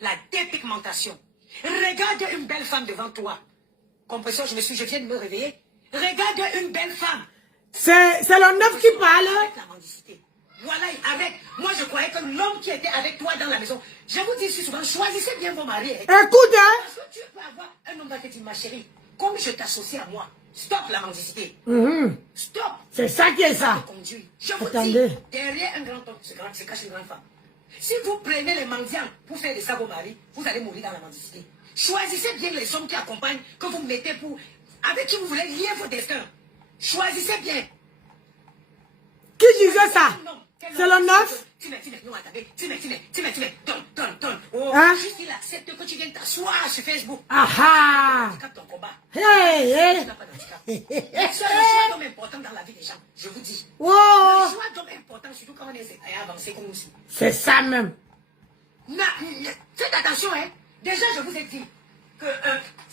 la dépigmentation. Regarde une belle femme devant toi. Compression, je viens de me réveiller. Regarde une belle femme. C'est le 9 qui parle. Avec la mendicité. Voilà, avec. Moi, je croyais que l'homme qui était avec toi dans la maison, je vous dis souvent, choisissez bien vos maris. Écoute, hein. Parce que tu peux avoir un homme qui te dit, ma chérie, comme je t'associe à moi, stop la mendicité. Stop. C'est ça qui est ça. Je vous dis, derrière un grand homme se cache une grande femme. Si vous prenez les mendiants pour faire de ça vos maris, vous allez mourir dans la mendicité. Choisissez bien les hommes qui accompagnent, que vous mettez pour, avec qui vous voulez lier vos destins. Choisissez bien. Qui disait ça? C'est le 9? Donne. Oh, juste il accepte que tu viennes t'asseoir sur Facebook. Ah. Ton combat. Hey. Le choix d'homme important dans la vie des gens, je vous dis. Wow. Le choix d'homme important, surtout quand on est avancé comme aussi. C'est ça même. Faites attention, hein. Déjà, je vous ai dit que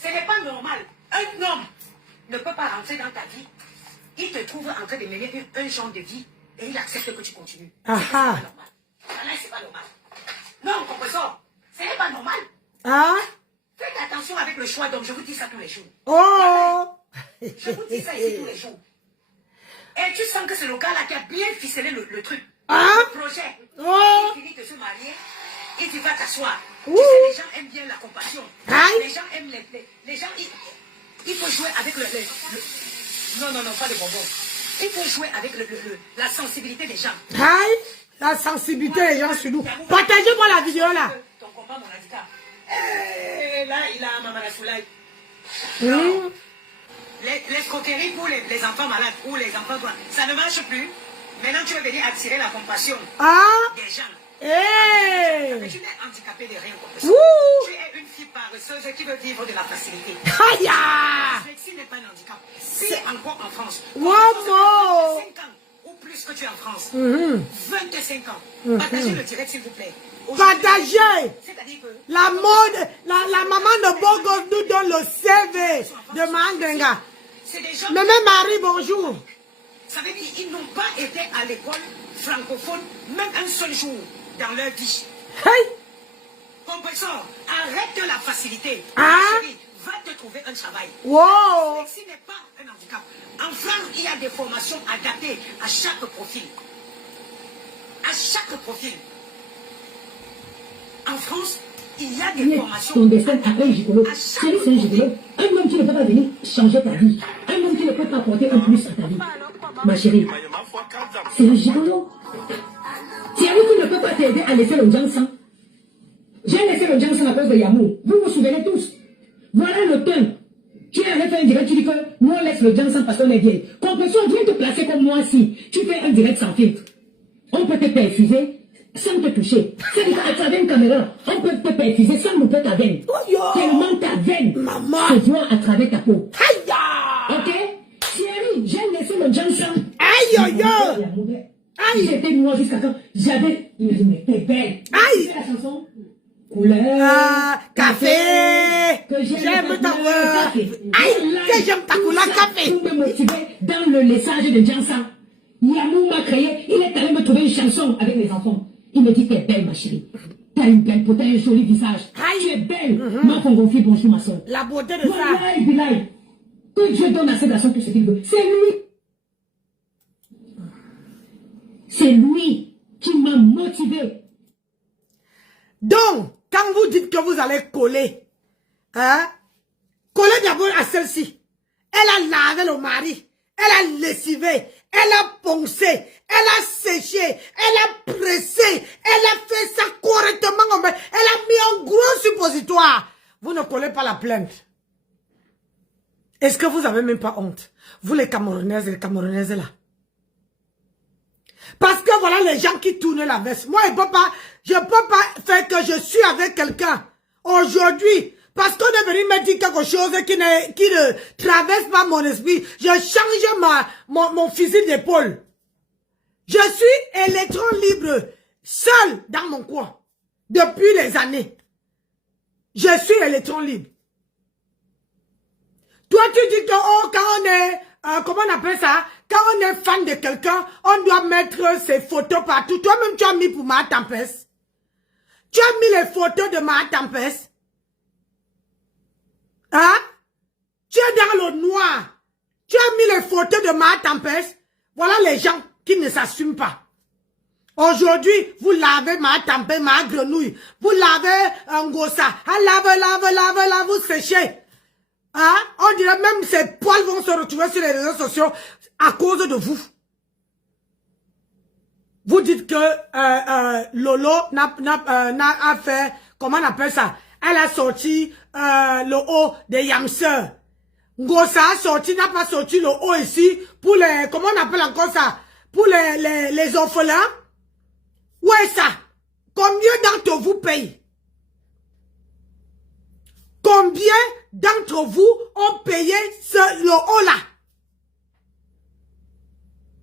ce n'est pas normal. Un homme ne peut pas rentrer dans ta vie. Il te trouve en train de mener un genre de vie et il accepte que tu continues. C'est pas normal. Voilà, c'est pas normal. Non, compresseur, ce n'est pas normal. Ah? Faites attention avec le choix d'homme, je vous dis ça tous les jours. Oh! Je vous dis ça ici tous les jours. Et tu sens que c'est le gars-là qui a bien ficelé le truc. Le projet. Il finit de se marier, il dit va t'asseoir. Tu sais, les gens aiment bien la compassion. Les gens aiment les gens, il faut jouer avec le non, pas de bonbons. Il faut jouer avec la sensibilité des gens. La sensibilité des gens sur nous. Partagez-moi la vidéo là. Ton combat, mon handicap. Là, il a Maman Soulaï. L'escroquerie pour les enfants malades ou les enfants quoi, ça ne marche plus. Maintenant, tu veux venir attirer la compassion des gens. Tu es handicapé de rien. Tu es une fille paresseuse qui veut vivre de la facilité. Ceci n'est pas un handicap. Si encore en France, 5 ans ou plus que tu es en France, 25 ans, partagez le direct s'il vous plaît. Partagez. C'est-à-dire que la mode, la maman de Bogos nous donne le CV de Mandenga. Mais même Marie, bonjour. Ça veut dire qu'ils n'ont pas été à l'école francophone même un seul jour dans leur vie. Compresseur, arrête la facilité. Va te trouver un travail. Ce n'est pas un handicap. En France, il y a des formations adaptées à chaque profil. À chaque profil. En France, il y a des formations. Ton destin à un gigolo. C'est un gigolo. Un homme qui ne peut pas venir changer ta vie. Un homme qui ne peut pas apporter un plus à ta vie. Ma chérie, c'est un gigolo. C'est un homme qui ne peut pas t'aider à laisser le Jansan. J'ai laissé le Jansan à cause de Yamou. Vous vous souvenez tous. Voilà le temps. Tu es allé faire un direct, tu dis que nous on laisse le Jansan parce qu'on est vieille. Compression, viens te placer comme moi si tu fais un direct sans filtre. On peut te perfuser sans te toucher. C'est-à-dire qu'à travers une caméra, on peut te perfuser sans mouper ta veine. Tellement ta veine se voit à travers ta peau. Ok? Thierry, j'ai laissé le Jansan. J'étais noire jusqu'à quand j'avais. Il me dit, mais t'es belle. C'est la chanson. Couleur. Café. J'aime ta couleur. Que j'aime ta couleur café. Pour me motiver dans le laissage de Jansan. Yamou m'a créé. Il est allé me trouver une chanson avec les enfants. Il me dit, t'es belle, ma chérie. T'as une belle peau, t'as un joli visage. Tu es belle. Ma Fongonfi, bonjour, ma soeur. La beauté de ça. Que Dieu donne à ces garçons tout ce qu'il veut. C'est lui. C'est lui qui m'a motivé. Donc, quand vous dites que vous allez coller, collez d'abord à celle-ci. Elle a lavé le mari, elle a lessivé, elle a poncé, elle a séché, elle a pressé, elle a fait ça correctement. Elle a mis un gros suppositoire. Vous ne collez pas la plainte. Est-ce que vous n'avez même pas honte? Vous les Camerounaises et les Camerounaises là. Parce que voilà les gens qui tournent la veste. Moi, je ne peux pas faire que je suis avec quelqu'un aujourd'hui. Parce qu'on est venu me dire quelque chose qui ne traverse pas mon esprit. Je change mon fusil d'épaule. Je suis électron libre, seul dans mon coin. Depuis les années. Je suis électron libre. Toi, tu dis que quand on est... comment on appelle ça? Quand on est fan de quelqu'un, on doit mettre ses photos partout. Toi-même, tu as mis pour ma tempête. Tu as mis les photos de ma tempête. Hein? Tu es dans le noir. Tu as mis les photos de ma tempête. Voilà les gens qui ne s'assument pas. Aujourd'hui, vous lavez ma tempête, ma grenouille. Vous lavez un gossa. Lave, vous séchez. Hein? On dirait même ces poils vont se retrouver sur les réseaux sociaux à cause de vous. Vous dites que Lolo a fait, comment on appelle ça? Elle a sorti le haut des Yamseurs. Ngosa a sorti, n'a pas sorti le haut ici pour les, comment on appelle encore ça? Pour les orphelins. Ouais ça. Combien d'entre vous payent? Combien d'entre vous ont payé le haut là?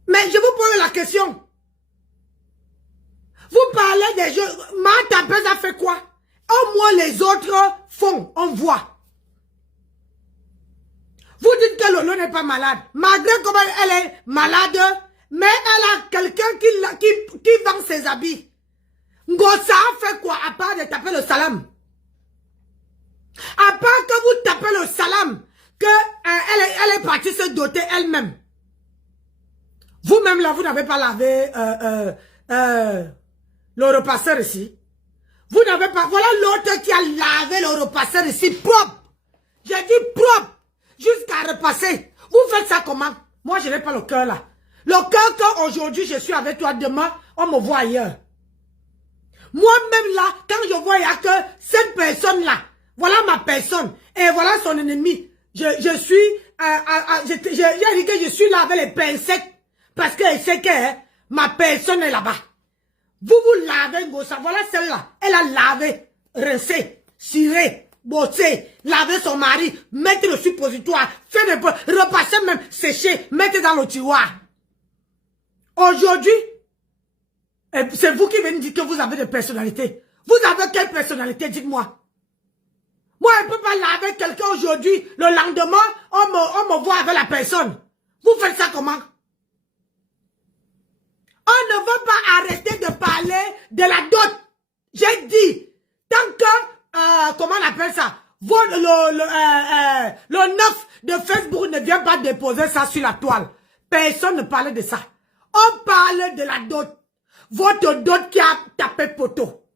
Mais je vous pose la question. Vous parlez des jeux. Ma tempête a fait quoi? Au moins les autres font, on voit. Vous dites que Lolo n'est pas malade. Malgré comment elle est malade, mais elle a quelqu'un qui vend ses habits. Ngosa a fait quoi à part de taper le salam? À part que vous tapez le salam, elle est partie se doter elle-même. Vous-même là, vous n'avez pas lavé le repasseur ici. Vous n'avez pas... Voilà l'autre qui a lavé le repasseur ici propre. J'ai dit propre. Jusqu'à repasser. Vous faites ça comment? Moi, je n'ai pas le cœur là. Le cœur qu'aujourd'hui, je suis avec toi, demain, on me voit ailleurs. Moi-même là, quand je vois, il n'y a que cette personne-là. Voilà ma personne. Et voilà son ennemi. J'ai dit que je suis là avec les pincettes. Parce qu'elle sait que ma personne est là-bas. Vous lavez, Ngosa. Voilà celle-là. Elle a lavé, rincé, ciré, bossé, lavé son mari, mettre le suppositoire, faire des peu, repasser même, sécher, mettre dans le tiroir. Aujourd'hui, c'est vous qui venez dire que vous avez des personnalités. Vous avez quelle personnalité, dites-moi? Moi, je ne peux pas laver quelqu'un aujourd'hui. Le lendemain, on me voit avec la personne. Vous faites ça comment? On ne veut pas arrêter de parler de la dot. J'ai dit, tant que, comment on appelle ça? Le 9 de Facebook ne vient pas déposer ça sur la toile. Personne ne parlait de ça. On parle de la dot. Votre dot qui a tapé poteau.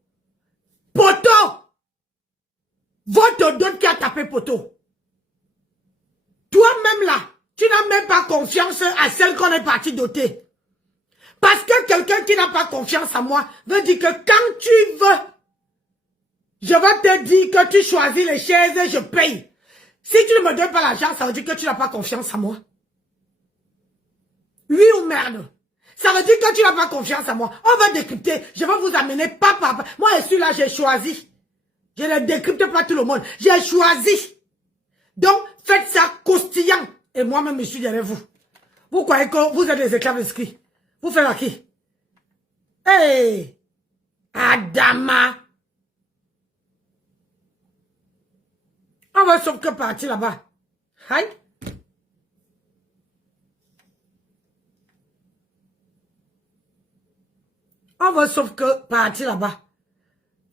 Poteau! Votre dot qui a tapé poteau. Toi-même là, tu n'as même pas confiance à celle qu'on est parti doter. Parce que quelqu'un qui n'a pas confiance en moi veut dire que quand tu veux, je vais te dire que tu choisis les chaises et je paye. Si tu ne me donnes pas l'argent, ça veut dire que tu n'as pas confiance en moi. Oui ou merde? Ça veut dire que tu n'as pas confiance en moi. On va décrypter. Je vais vous amener pas. Moi, je suis là, j'ai choisi. Je ne décrypte pas tout le monde. J'ai choisi. Donc, faites ça croustillant. Et moi-même, je suis derrière vous. Vous croyez que vous êtes des esclaves inscrits? Vous faites à qui? Hey! Adama! On va sauf que partir là-bas. Aïe! On va sauf que partir là-bas.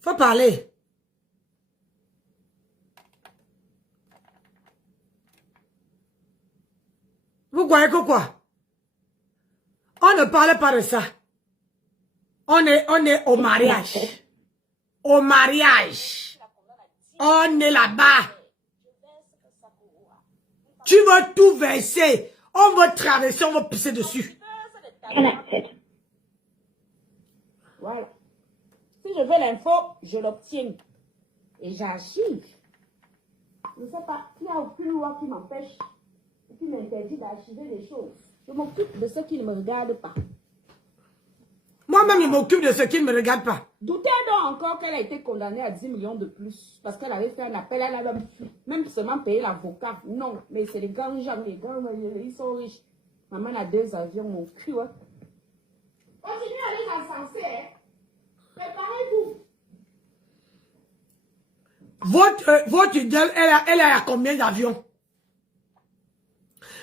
Faut parler. Vous croyez que quoi? On ne parle pas de ça. On est au mariage. Au mariage. On est là-bas. Tu veux tout verser. On veut traverser, on veut pisser dessus. Connected. Voilà. Si je veux l'info, je l'obtiens. Et j'archive. Je ne sais pas, il n'y a aucune loi qui m'empêche, qui m'interdit d'archiver des choses. Je m'occupe de ceux qui ne me regardent pas. Moi-même, je m'occupe de ceux qui ne me regardent pas. Doutez donc encore qu'elle a été condamnée à 10 millions de plus. Parce qu'elle avait fait un appel, elle a même seulement payé l'avocat. Non, mais c'est les grands gens, ils sont riches. Maman a 2 avions, mon cul. Hein. Continuez à les encenser. Hein. Préparez-vous. Votre idole, elle a combien d'avions?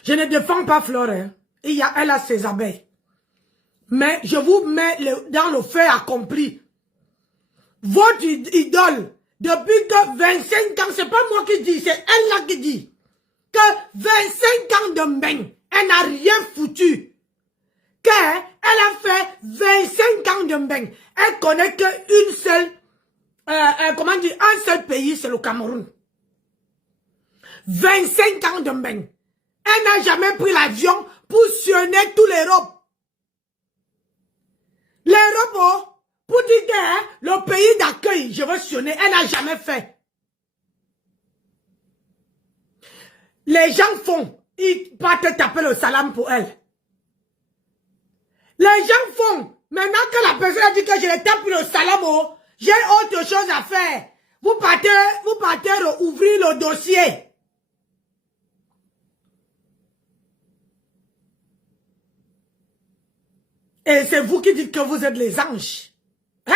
Je ne défends pas Flore. Hein. Elle a ses abeilles. Mais je vous mets dans le fait accompli. votre idole, depuis que 25 ans, c'est pas moi qui dis, c'est elle là qui dit, que 25 ans de Mbeng, elle n'a rien foutu. Qu'elle a fait 25 ans de Mbeng. Elle connaît qu'une seule, comment dire, un seul pays, c'est le Cameroun. 25 ans de Mbeng. Elle n'a jamais pris l'avion pour sillonner toute l'Europe. L'Europe, oh, pour dire que le pays d'accueil, je veux sillonner, elle n'a jamais fait. Les gens font, ils partent taper le salam pour elle. Les gens font, maintenant que la personne a dit que je les tape le salam, oh, j'ai autre chose à faire. Vous partez ouvrir le dossier. Et c'est vous qui dites que vous êtes les anges. Hein?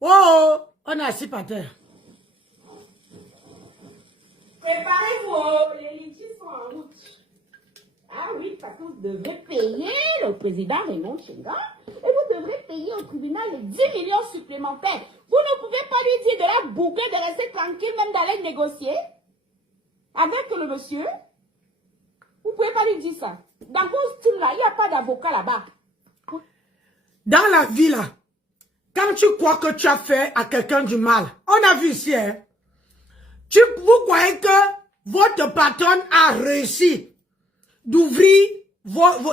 Oh, on est assis par terre. Préparez-vous, les litchis sont en route. Ah oui, parce que vous devrez payer le président Raymond Tchenga et vous devrez payer au tribunal les 10 millions supplémentaires. Vous ne pouvez pas lui dire de la boucler, de rester tranquille, même d'aller négocier avec le monsieur. Vous ne pouvez pas lui dire ça. Dans vos styles là, il n'y a pas d'avocat là-bas. Dans la vie là, quand tu crois que tu as fait à quelqu'un du mal, on a vu ici, hein, vous croyez que votre patronne a réussi d'ouvrir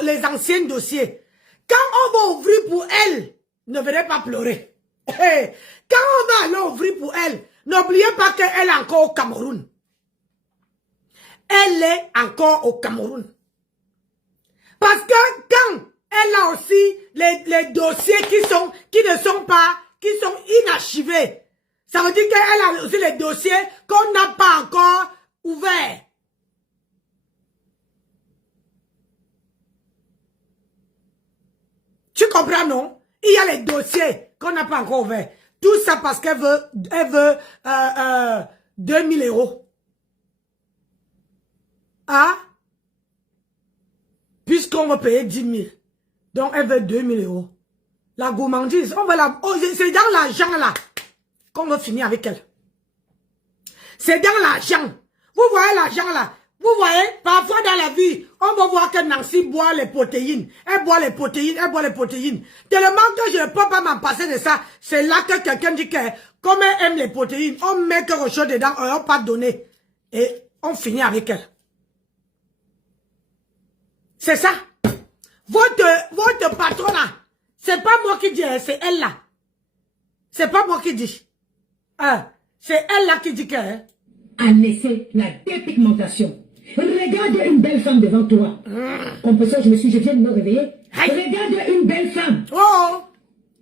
les anciens dossiers. Quand on va ouvrir pour elle, ne venez pas pleurer. Quand on va aller ouvrir pour elle, n'oubliez pas qu'elle est encore au Cameroun. Elle est encore au Cameroun. Parce que quand elle a aussi les dossiers qui sont inachevés, ça veut dire qu'elle a aussi les dossiers qu'on n'a pas encore ouverts. Tu comprends, non? Il y a les dossiers qu'on n'a pas encore ouverts. Tout ça parce qu'elle veut 2000 €. Ah? Puisqu'on va payer 10 000. Donc, elle veut 2000 €. La gourmandise, on va la... Oh, c'est dans l'argent là qu'on va finir avec elle. C'est dans l'argent. Vous voyez l'argent là? Vous voyez, parfois dans la vie, on va voir que Nancy boit les protéines. Elle boit les protéines, elle boit les protéines. Tellement que je ne peux pas m'en passer de ça. C'est là que quelqu'un dit que, comme elle aime les protéines, on met quelque chose dedans, on n'a pas donné. Et on finit avec elle. C'est ça. Votre patron là, c'est pas moi qui dis, c'est elle là. C'est pas moi qui dis. C'est elle là qui dit que... A laissé la dépigmentation. Regarde une belle femme devant toi. Compresseur, je viens de me réveiller. Regarde une belle femme. Oh!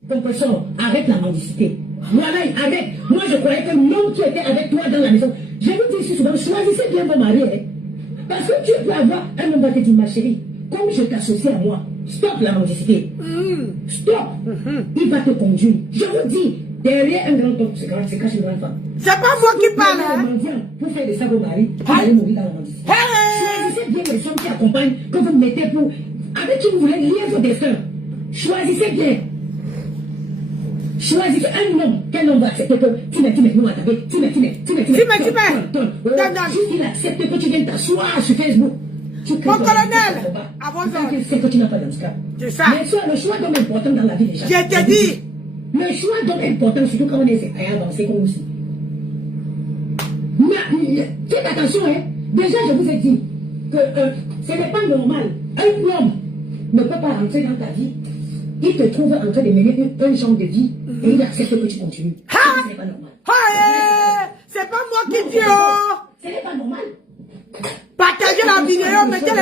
Compresseur, arrête la mendicité. Voilà, arrête. Moi, je croyais que l'homme qui était avec toi dans la maison, je vous dis ici souvent, choisissez bien vos maris. Hein. Parce que tu peux avoir un homme qui te dit, ma chérie, comme je t'associe à moi, stop la mendicité. Stop. Il va te conduire. Je vous dis, derrière un grand homme, c'est caché une grande femme. C'est pas moi qui parle, hein? Pour faire de ça vos maris, vous allez mourir dans la mendicité. Choisissez bien les hommes qui accompagnent, que vous mettez pour... Avec qui vous voulez lier vos destins. Choisissez bien. Choisissez un homme. Quel homme va accepter que tu mets nous à taper. Tu mets. Juste qu'il accepte que tu viennes t'asseoir sur Facebook. Mon colonel, avant ça. C'est que tu n'as pas d'handicap. C'est ça. Mais le choix d'homme est important dans la vie déjà. Je t'ai dit. Le choix d'homme est important, surtout quand on est avancé comme aussi. Mais faites attention, hein. Déjà, je vous ai dit que ce n'est pas normal. Un homme ne peut pas rentrer dans ta vie. Il te trouve en train de mener un genre de vie et il accepte que tu continues. Ce n'est pas normal. C'est pas moi qui dis, oh. Ce n'est pas normal. Partagez la vidéo, mettez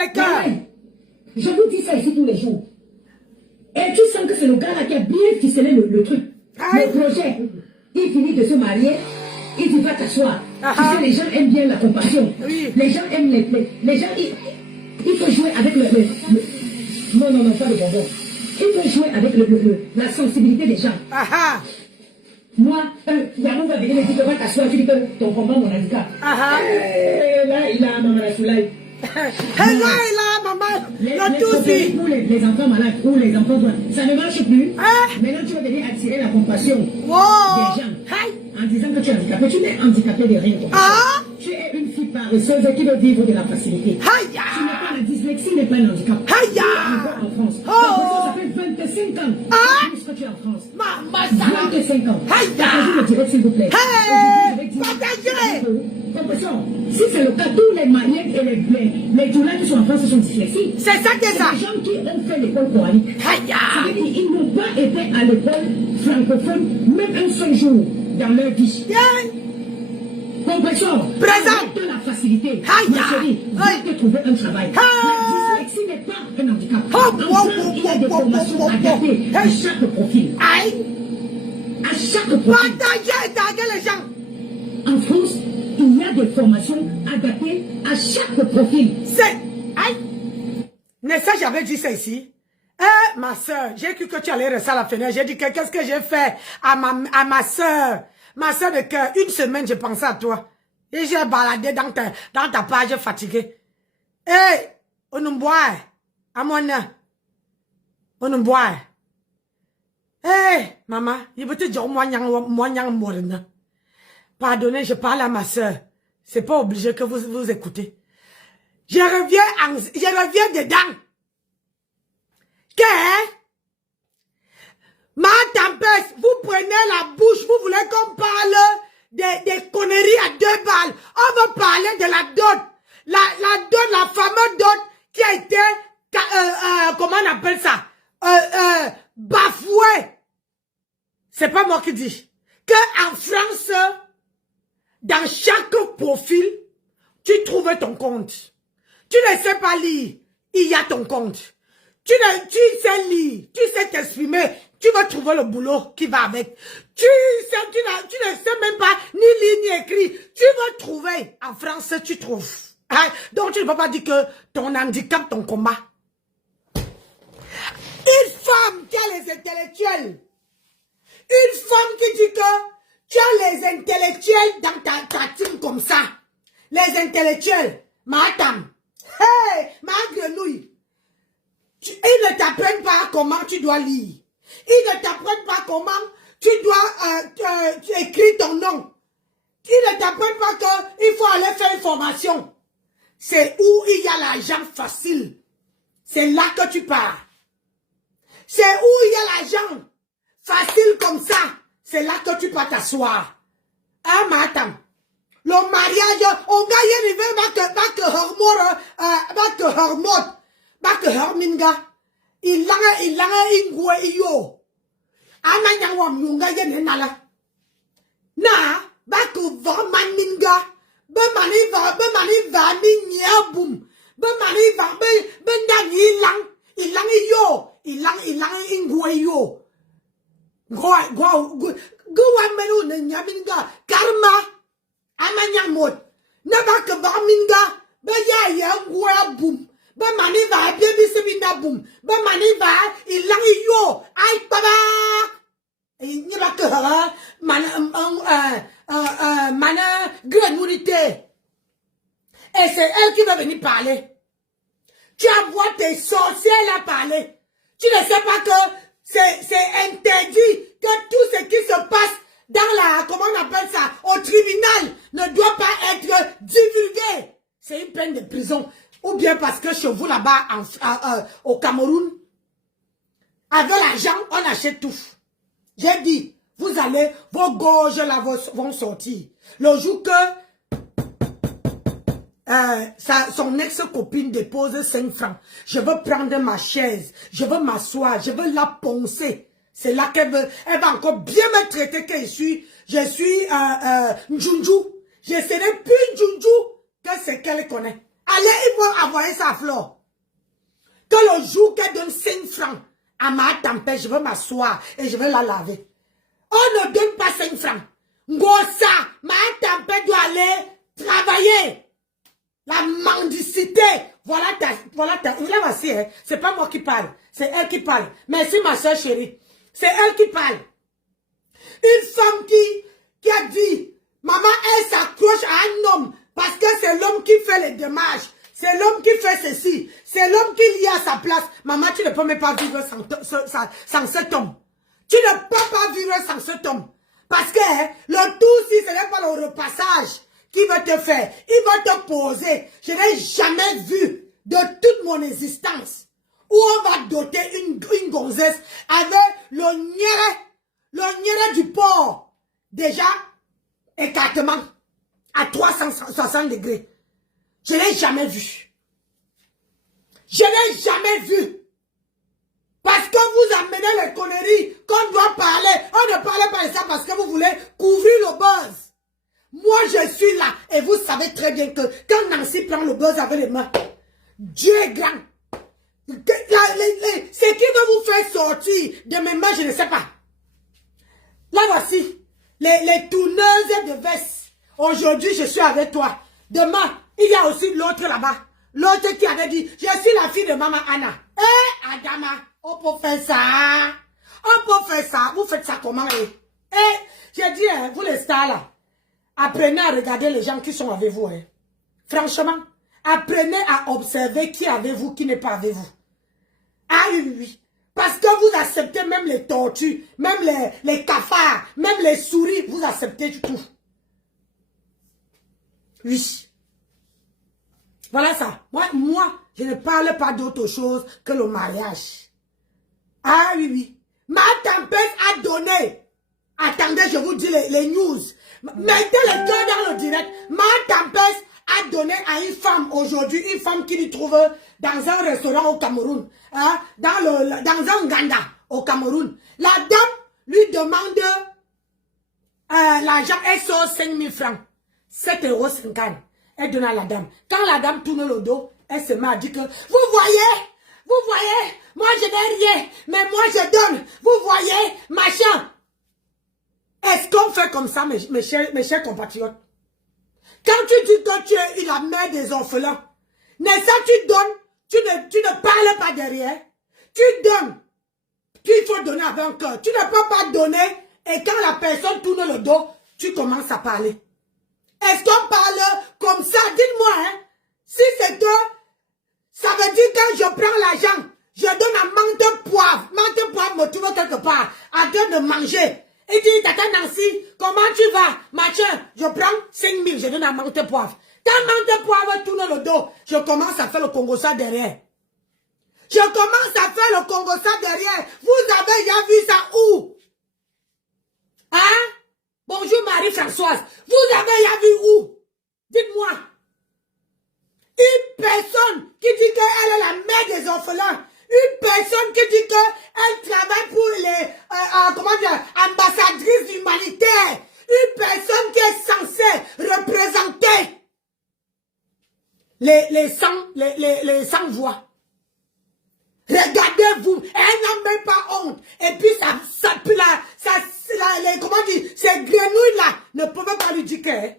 les cœurs. Je vous dis ça ici tous les jours. Et tu sens que c'est le gars là qui a bien ficelé le truc. Le projet. Il finit de se marier. Il dit va t'asseoir. Tu sais, les gens aiment bien la compassion. Oui. Les gens aiment les gens. Il faut jouer avec le non, pas le bonbon. Il faut jouer avec la sensibilité des gens. Moi, Yamou va venir me dire que va t'asseoir, tu dis que ton bonbon, mon handicap. Là, il a maman la soulaille. Là, maman. Le tout si. Pour les enfants malades ou les enfants, ça ne marche plus. Maintenant, tu vas venir attirer la compassion des gens en disant que tu es handicapé. Tu n'es handicapé de rien. Tu es une fille paresseuse qui veut vivre de la facilité. Tu n'es pas la dyslexie, n'est pas un handicap. Tu es encore en France. Ça fait 25 ans que tu es en France. 25 ans. Partagez le direct, s'il vous plaît. Compassion. Si c'est le cas, tous les Maliens et les Toulins qui sont en France sont dyslexiques. C'est ça que ça. Les gens qui ont fait l'école coranique. Ça veut dire qu'ils n'ont pas été à l'école francophone même un seul jour dans leur vie. Compassion. Présent. De la facilité. Ma chérie, va te trouver un travail. La dyslexie n'est pas un handicap. En France, il y a des formations adaptées à chaque profil. À chaque profil. Partagez les gens. En France, il y a des formations adaptées à chaque profil. C'est... Nessa, j'avais dit ça ici. Ma soeur, j'ai cru que tu allais rester à la fenêtre. J'ai dit que qu'est-ce que j'ai fait à ma soeur. Ma soeur de cœur, une semaine, je pensais à toi. Et j'ai baladé dans ta page fatiguée. On nous boit. À mon nom. On nous boit. Maman, il veut te dire, moi, pardonnez, je parle à ma soeur. C'est pas obligé que vous écoutez. Je reviens dedans. Ma tempête, vous prenez la bouche, vous voulez qu'on parle des conneries à 2 balles. On va parler de la dot. La dot, la fameuse dot qui a été, comment on appelle ça? Bafouée. C'est pas moi qui dis. Que en France, dans chaque profil, tu trouves ton compte. Tu ne sais pas lire, il y a ton compte. Tu sais lire, tu sais t'exprimer, tu vas trouver le boulot qui va avec. Tu ne sais même pas ni lire ni écrire. Tu vas trouver. En France, tu trouves. Donc tu ne peux pas dire que ton handicap, ton combat. Une femme qui a les intellectuels. Une femme qui dit que tu as les intellectuels dans ta team comme ça. Les intellectuels. Madame. Ma grenouille. Ils ne t'apprennent pas comment tu dois lire. Ils ne t'apprennent pas comment tu dois écrire ton nom. Ils ne t'apprennent pas qu'il faut aller faire une formation. C'est où il y a l'argent facile. C'est là que tu pars. C'est où il y a l'argent facile comme ça. C'est là que tu peux t'asseoir. Madame. Le mariage, on gagne horminga. Il langa iyo. Amanya wam yunga yene nala. Na, bak vorman minga. Be mani va mi boom. Be mani va be ndan ilang iyo. Ilang ingwe yo. Go menu ne nyaminga. Karma. Amanya mot. Na bak vorminga. Be ya boom. Be mani va baby sebina boom. Be mani va ilang iyo. Ay baba. Ni ba que mana grenouillité. Et c'est elle qui va venir parler. Tu envoies tes sorcières à parler. Tu ne sais pas que c'est interdit que tout ce qui se passe dans la, comment on appelle ça, au tribunal ne doit pas être divulgué. C'est une peine de prison. Ou bien parce que chez vous là-bas au Cameroun, avec l'argent, on achète tout. J'ai dit, vous allez, vos gorges là vont sortir. Le jour que son ex-copine dépose 5 francs, je veux prendre ma chaise, je veux m'asseoir, je veux la poncer. C'est là qu'elle va encore bien me traiter que je suis Njunju. Je serai plus Njunju que ce qu'elle connaît. Allez, ils vont envoyer ça à Flore. Que le jour qu'elle donne 5 francs à ma tempête, je veux m'asseoir et je vais la laver. On ne donne pas 5 francs. Ngosa, ma tempête doit aller travailler. La mendicité. Voilà ta, voici, hein. C'est pas moi qui parle. C'est elle qui parle. Merci ma soeur chérie. C'est elle qui parle. Une femme qui a dit, maman, elle s'accroche à un homme parce que c'est l'homme qui fait les dommages. C'est l'homme qui fait ceci. C'est l'homme qui y a à sa place. Maman, tu ne peux même pas vivre sans cet homme. Tu ne peux pas vivre sans cet homme. Parce que le tout, si ce n'est pas le repassage qu'il va te faire, il va te poser. Je n'ai jamais vu de toute mon existence où on va doter une gonzesse avec le niéré du porc. Déjà, écartement à 360 degrés. Je n'ai jamais vu. Je n'ai jamais vu. Parce que vous amenez les conneries qu'on doit parler. On ne parle pas de ça parce que vous voulez couvrir le buzz. Moi, je suis là. Et vous savez très bien que quand Nancy prend le buzz avec les mains, Dieu est grand. Ce qui va vous faire sortir de mes mains, je ne sais pas. Là, voici. Les tourneuses de veste. Aujourd'hui, je suis avec toi. Demain, il y a aussi l'autre là-bas. L'autre qui avait dit, je suis la fille de Maman Anna. Eh, Adama, on peut faire ça. On peut faire ça. Vous faites ça comment? J'ai dit, vous les stars là, apprenez à regarder les gens qui sont avec vous. Franchement, apprenez à observer qui est avec vous, qui n'est pas avec vous. Ah oui, oui. Parce que vous acceptez même les tortues, même les cafards, même les souris, vous acceptez tout. Oui. Voilà ça. Moi, je ne parle pas d'autre chose que le mariage. Ah oui, oui. Ma tempête a donné. Attendez, je vous dis les news. Mettez le cœur dans le direct. Ma tempête a donné à une femme aujourd'hui, une femme qui lui trouve dans un restaurant au Cameroun, hein, dans un Nganda au Cameroun. La dame lui demande l'argent, elle sort 5 000 francs, 7,50 €. Elle donne à la dame. Quand la dame tourne le dos, elle se met à dire que, vous voyez, moi je n'ai rien, mais moi je donne, vous voyez, machin. Est-ce qu'on fait comme ça, mes chers compatriotes? Quand tu dis que tu es la mère des orphelins, n'est-ce pas, tu donnes, tu ne parles pas derrière, tu donnes, il faut donner avec un cœur. Tu ne peux pas donner et quand la personne tourne le dos, tu commences à parler. Est-ce qu'on parle comme ça? Dites-moi, hein, si c'est que ça veut dire que je prends l'argent, je donne à Mante Poivre me trouve quelque part, en train de manger. Il dit, Tata Nancy, comment tu vas? Machin, je prends 5 000, je donne à Mante Poivre. Quand Mante Poivre tourne le dos, je commence à faire le Congo-ça derrière. Je commence à faire le Congo-ça derrière. Vous avez déjà vu ça où? Hein? Bonjour Marie-Françoise. Vous avez déjà vu où? Dites-moi. Une personne qui dit qu'elle est la mère des orphelins. Une personne qui dit qu'elle travaille pour les ambassadrices humanitaires. Une personne qui est censée représenter les sans-voix. Regardez-vous, elle n'a même pas honte. Et puis ces grenouilles-là ne peuvent pas lui dire que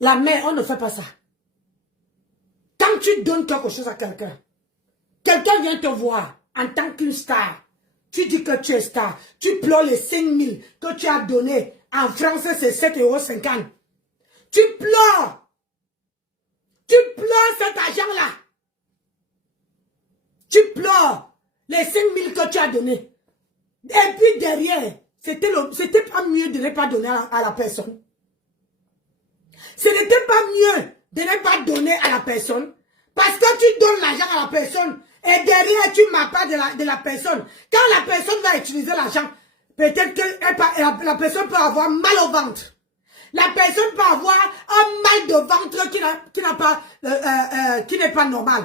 la mère, on ne fait pas ça. Quand tu donnes quelque chose à quelqu'un, quelqu'un vient te voir en tant qu'une star, tu dis que tu es star, tu pleures les 5 000 que tu as donné, en français c'est 7,50 €. Tu pleures cet argent-là. Tu pleures les 5 000 que tu as donné. Et puis derrière, c'était pas mieux de ne pas donner à la personne. Ce n'était pas mieux de ne pas donner à la personne. Parce que tu donnes l'argent à la personne. Et derrière, tu ne m'as pas de la personne. Quand la personne va utiliser l'argent, peut-être que la personne peut avoir mal au ventre. La personne peut avoir un mal de ventre qui n'est pas normal.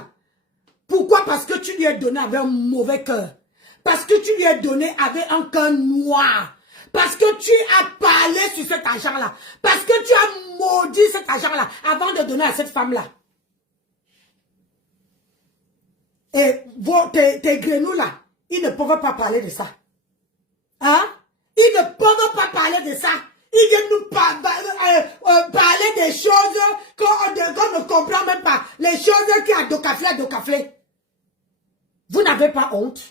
Pourquoi? Parce que tu lui as donné avec un mauvais cœur. Parce que tu lui as donné avec un cœur noir. Parce que tu as parlé sur cet argent-là. Parce que tu as maudit cet argent-là avant de donner à cette femme-là. Et tes grenouilles-là, ils ne peuvent pas parler de ça. Hein? Ils ne peuvent pas parler de ça. Ils viennent nous parler des choses qu'on ne comprend même pas. Les choses qui ont docaflé. Vous n'avez pas honte.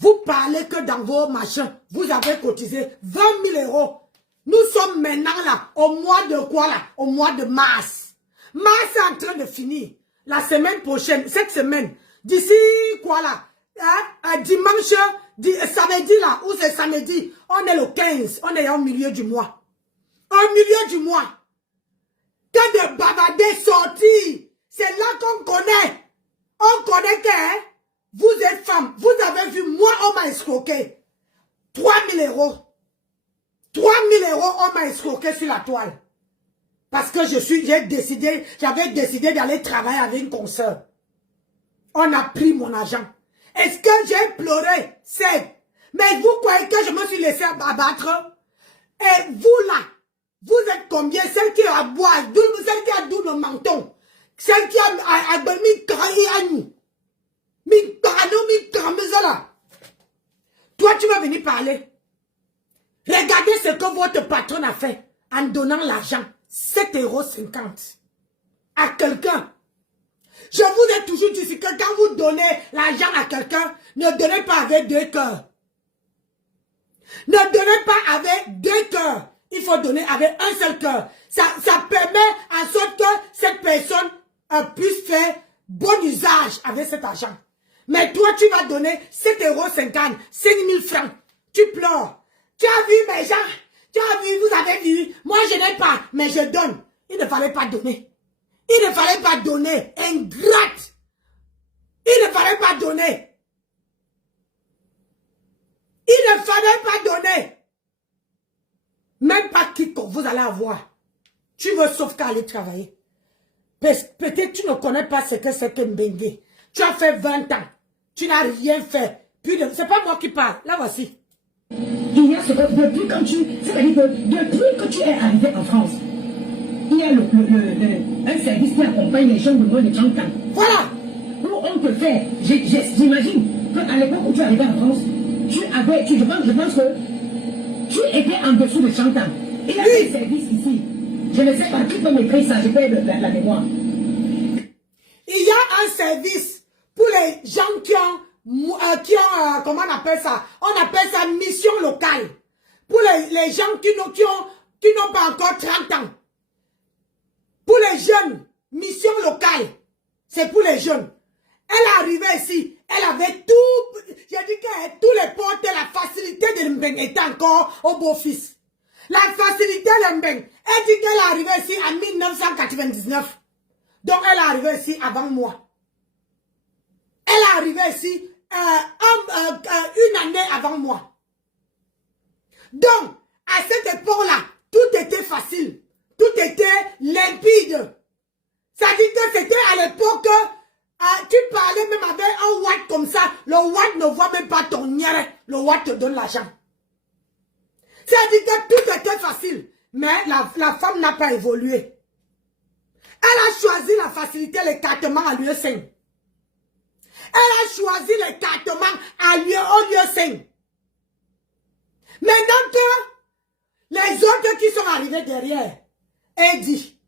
Vous parlez que dans vos machins, vous avez cotisé 20 000 €. Nous sommes maintenant là, au mois de quoi là? Au mois de mars. Mars est en train de finir. la semaine prochaine, cette semaine, d'ici quoi là, dimanche, samedi là, ou c'est samedi, on est le 15, on est au milieu du mois. Au milieu du mois. Quand des bavardés sortis, c'est là qu'on connaît. On connaît que hein, vous êtes femme. Vous avez vu, moi, on m'a escroqué. 3 000 €. 3 000 €, on m'a escroqué sur la toile. Parce que j'avais décidé d'aller travailler avec une consoeur. On a pris mon argent. Est-ce que j'ai pleuré? C'est. Mais vous croyez que je me suis laissé abattre? Et vous là, vous êtes combien? Celle qui a bois, celle qui a double menton. Celle qui a mis carré là. Toi, tu vas venir parler. Regardez ce que votre patron a fait en donnant l'argent. 7,50 € à quelqu'un. Je vous ai toujours dit que quand vous donnez l'argent à quelqu'un, ne donnez pas avec 2 cœurs. Ne donnez pas avec 2 cœurs. Il faut donner avec un seul cœur. Ça permet en sorte que cette personne puisse faire bon usage avec cet argent. Mais toi, tu vas donner 7,50 €, 5 000 francs. Tu pleures. Tu as vu mes gens? Tu as vu, vous avez vu? Moi, je n'ai pas, mais je donne. Il ne fallait pas donner. Il ne fallait pas donner. Ingrate. Il ne fallait pas donner. Il ne fallait pas donner. Même pas quiconque vous allez avoir. Tu veux sauf qu'à aller travailler. Peut-être tu ne connais pas ce que c'est que Mbengue. Tu as fait 20 ans. Tu n'as rien fait. C'est pas moi qui parle. Là, voici. Il y a ce que depuis quand c'est-à-dire que depuis que tu es arrivé en France, il y a un service qui accompagne les gens de moins de 30 ans. Voilà. Où on te fait, j'imagine qu'à l'époque où tu es arrivé en France, je pense que tu étais en dessous de 30 ans. Il y a un service ici. Je ne sais pas qui peut m'écrire ça, je perds la mémoire. Il y a un service pour les gens qui ont comment on appelle ça? On appelle ça mission locale. Pour les gens qui n'ont pas encore 30 ans. Pour les jeunes, mission locale. C'est pour les jeunes. Elle est arrivée ici. Elle avait tout. J'ai dit qu'elle tous les portes, la facilité de Mbeng était encore au beau-fils. La facilité de Mbeng. Elle dit qu'elle est arrivée ici en 1999. Donc elle est arrivée ici avant moi. Elle est arrivée ici une année avant moi. Donc, à cette époque-là, tout était facile. Tout était limpide. Ça dit que c'était à l'époque, tu parlais même avec un watt comme ça. Le watt ne voit même pas ton nière. Le watt te donne l'argent. Ça dit que tout était facile. Mais la femme n'a pas évolué. Elle a choisi la facilité, l'écartement à lieu 5. Elle a choisi l'écartement au lieu 5. Maintenant que les autres qui sont arrivés derrière, elle dit.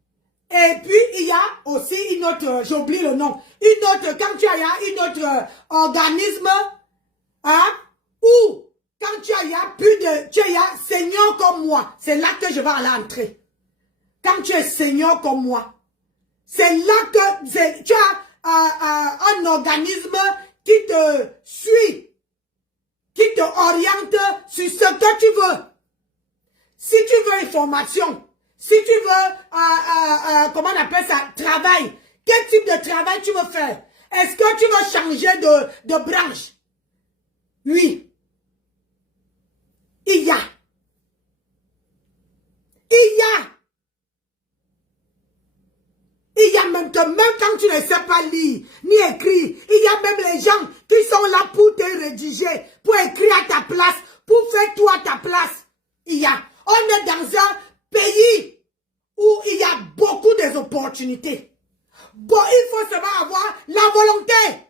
Et puis il y a aussi une autre, j'oublie le nom, une autre, quand tu as une autre organisme, hein, ou quand tu as plus de, tu as seigneur comme moi, c'est là que je vais aller entrer. Quand tu es seigneur comme moi, c'est là que tu as un organisme qui te suit, qui te oriente sur ce que tu veux. Si tu veux information, si tu veux, comment on appelle ça, travail, quel type de travail tu veux faire? Est-ce que tu veux changer de branche? Oui. Il y a. Il y a même quand tu ne sais pas lire, ni écrire, il y a même les gens qui sont là pour te rédiger, pour écrire à ta place, pour faire tout à ta place. Il y a. On est dans un pays où il y a beaucoup d'opportunités. Bon, il faut seulement avoir la volonté.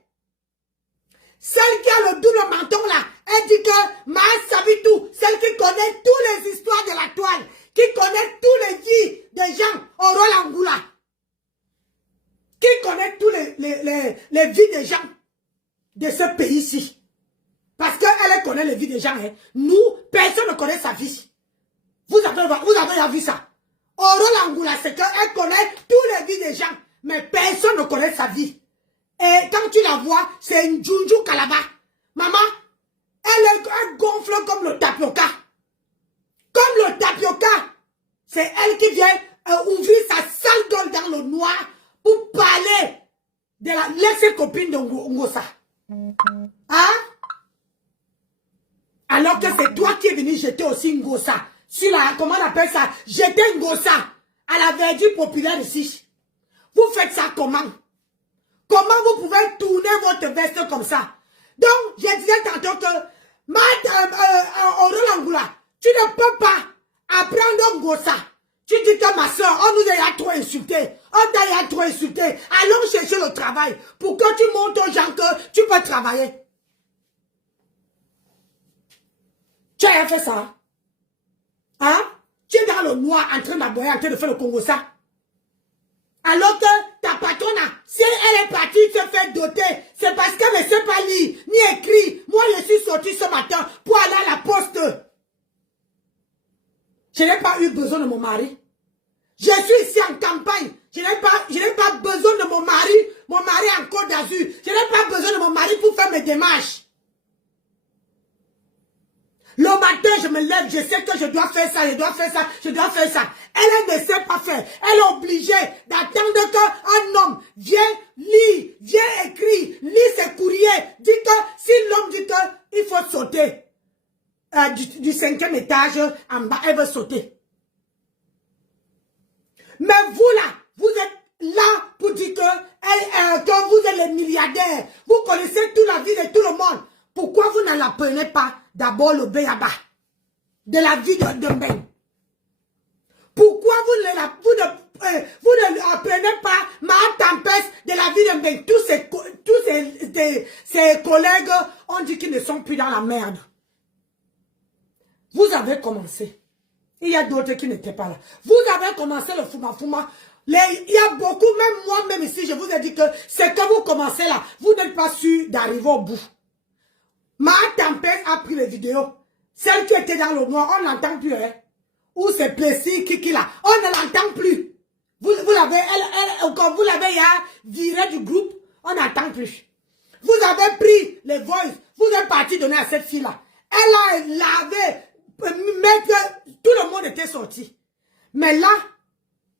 Celle qui a le double menton là, elle dit que Maa Sabitou, celle qui connaît toutes les histoires de la toile, qui connaît tous les vies des gens au Rolangoula, qui connaît tous les vies des gens de ce pays-ci. Parce qu'elle connaît les vies des gens. Hein. Nous, personne ne connaît sa vie. Vous avez vu ça. Au Rolangoula, c'est qu'elle connaît tous les vies des gens. mais personne ne connaît sa vie. Et quand tu la vois, c'est une Junju Kalaba. Maman, elle gonfle comme le tapioca. Comme le tapioca. C'est elle qui vient ouvrir sa sale gueule dans le noir pour parler de l'ex-copine de Ngosa. Hein? Alors que c'est toi qui es venu jeter aussi Ngosa. Sur la, comment on appelle ça? Jeter Ngosa à la verdure populaire ici. Vous faites ça comment? Comment vous pouvez tourner votre veste comme ça? Donc, je disais tantôt que, Aurore Angoula, tu ne peux pas apprendre Ngosa. Tu dis que ma soeur, on nous a trop insulté. On t'a trop insulté. Allons chercher le travail pour que tu montres aux gens que tu peux travailler. Tu as fait ça? Hein? Tu es dans le noir en train d'aboyer, en train de faire le Congo-ça. Alors que ta patronne, si elle est partie se faire doter, c'est parce qu'elle ne sait pas lire, ni écrire. Moi, je suis sortie ce matin pour aller à la poste. Je n'ai pas eu besoin de mon mari. Je suis ici en campagne. Je n'ai pas besoin de mon mari. Mon mari en Côte d'Azur. Je n'ai pas besoin de mon mari pour faire mes démarches. Le matin, je me lève, je sais que je dois faire ça, je dois faire ça, je dois faire ça. Elle ne sait pas faire. Elle est obligée d'attendre qu'un homme vienne lire, vienne écrire, lit ses courriers. Dit que si l'homme dit qu'il faut sauter du 5e étage en bas, elle veut sauter. Mais vous là, vous êtes là pour dire que vous êtes les milliardaires. Vous connaissez toute la vie de tout le monde. Pourquoi vous ne l'apprenez pas d'abord le béaba de la vie de Mbeng? Pourquoi vous ne apprenez pas ma tempête de la vie de Mbeng? Tous ses collègues ont dit qu'ils ne sont plus dans la merde. Vous avez commencé. Il y a d'autres qui n'étaient pas là. Vous avez commencé le fouma-fouma. Il y a beaucoup, même moi-même ici, je vous ai dit que c'est que vous commencez là. Vous n'êtes pas sûr d'arriver au bout. Ma tempête a pris les vidéos. Celle qui était dans le noir, on n'entend plus. Hein? Ou c'est Plessis qui là. On ne l'entend plus. Vous l'avez viré du groupe, on n'entend plus. Vous avez pris les voices, vous êtes parti donner à cette fille-là. Elle a lavé, tout le monde était sorti. Mais là,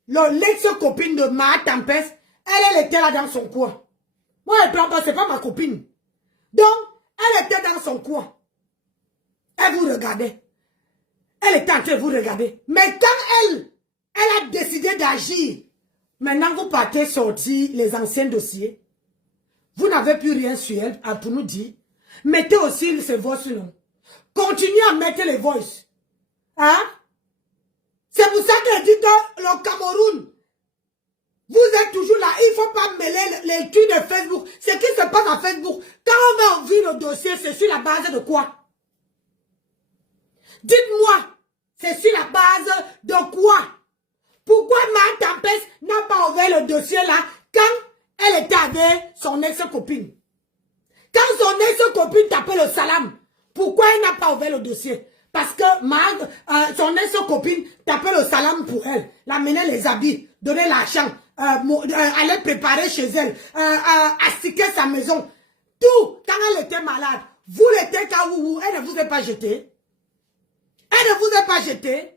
l'ex-copine de ma tempête, elle était là dans son coin. Moi, elle prend pas, c'est pas ma copine. Donc, elle était dans son coin. Elle vous regardait. Elle était en train de vous regarder. Mais quand elle a décidé d'agir, maintenant vous partez sortir les anciens dossiers. Vous n'avez plus rien sur elle pour nous dire. Mettez aussi ces voix sur nous. Continuez à mettre les voices. Hein? C'est pour ça qu'elle dit que le Cameroun, vous êtes toujours là. Il ne faut pas mêler les trucs de Facebook. Ce qui se passe à Facebook, quand on va ouvrir le dossier, c'est sur la base de quoi? Dites-moi, c'est sur la base de quoi? Pourquoi ma tempête n'a pas ouvert le dossier là quand elle était avec son ex-copine? Quand son ex-copine tapait le salam, pourquoi elle n'a pas ouvert le dossier? Parce que son ex-copine tapait le salam pour elle, l'amenait les habits, donnait l'argent, allait préparer chez elle, astiquer sa maison. Tout, quand elle était malade, vous l'étiez quand elle ne vous a pas jeté. Elle ne vous a pas jeté.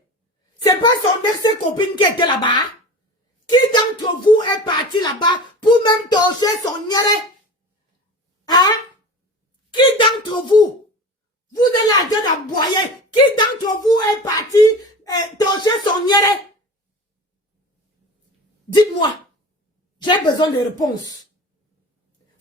C'est pas son ex-copine qui était là-bas. Qui d'entre vous est parti là-bas pour même torcher son niéré? Hein? Qui d'entre vous? Vous êtes là d'aboyer. Qui d'entre vous est parti torcher son niéré? Dites-moi. J'ai besoin de réponses.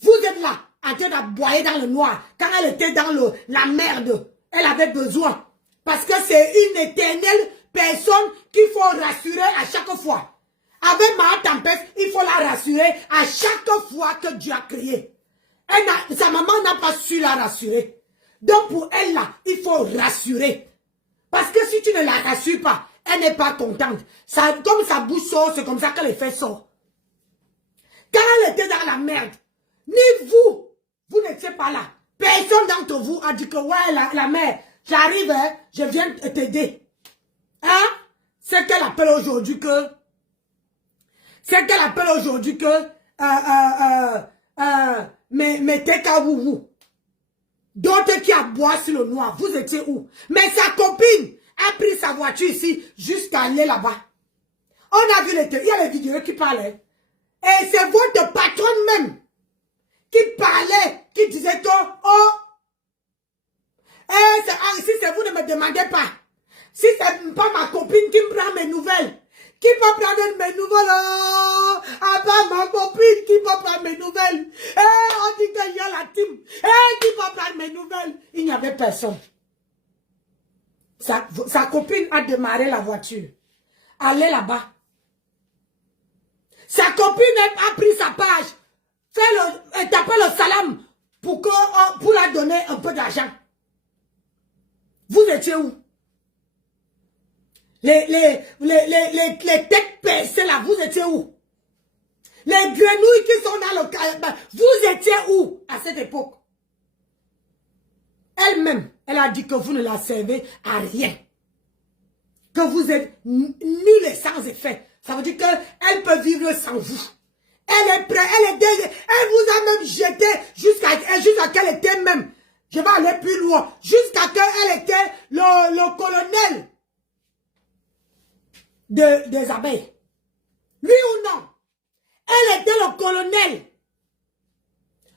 Vous êtes là, en train d'aboyer dans le noir. Quand elle était dans la merde, elle avait besoin. Parce que c'est une éternelle personne qu'il faut rassurer à chaque fois. Avec ma tempête, il faut la rassurer à chaque fois que Dieu a créé. Sa maman n'a pas su la rassurer. Donc pour elle là, il faut rassurer. Parce que si tu ne la rassures pas, elle n'est pas contente. Ça, comme sa bouche sort, c'est comme ça que les fesses sortent. Quand elle était dans la merde, ni vous n'étiez pas là. Personne d'entre vous a dit que ouais, la mère, j'arrive, hein, je viens t'aider. Hein? C'est qu'elle appelle aujourd'hui que C'est qu'elle appelle aujourd'hui que mettez qu'à vous. D'autres qui aboient sur le noir. Vous étiez où? Mais sa copine a pris sa voiture ici jusqu'à aller là-bas. On a vu il y a les vidéos qui parlaient. Et c'est votre patronne même qui parlait, qui disait que, oh, si c'est vous, ne me demandez pas. Si c'est pas ma copine qui me prend mes nouvelles, qui peut prendre mes nouvelles, oh, à part ma copine qui peut prendre mes nouvelles. On dit qu'il y a la team. Qui peut prendre mes nouvelles. Il n'y avait personne. Sa copine a démarré la voiture. Allez là-bas. Sa copine a pris sa page. Tapé le salam pour la donner un peu d'argent. Vous étiez où? Les têtes percées là, vous étiez où? Les grenouilles qui sont dans le... Vous étiez où à cette époque? Elle-même, elle a dit que vous ne la servez à rien. Que vous êtes nul et sans effet. Ça veut dire qu'elle peut vivre sans vous. Elle est prête, elle vous a même jeté jusqu'à qu'elle était même... Je vais aller plus loin. Jusqu'à qu'elle était le colonel des abeilles. Oui ou non? Elle était le colonel.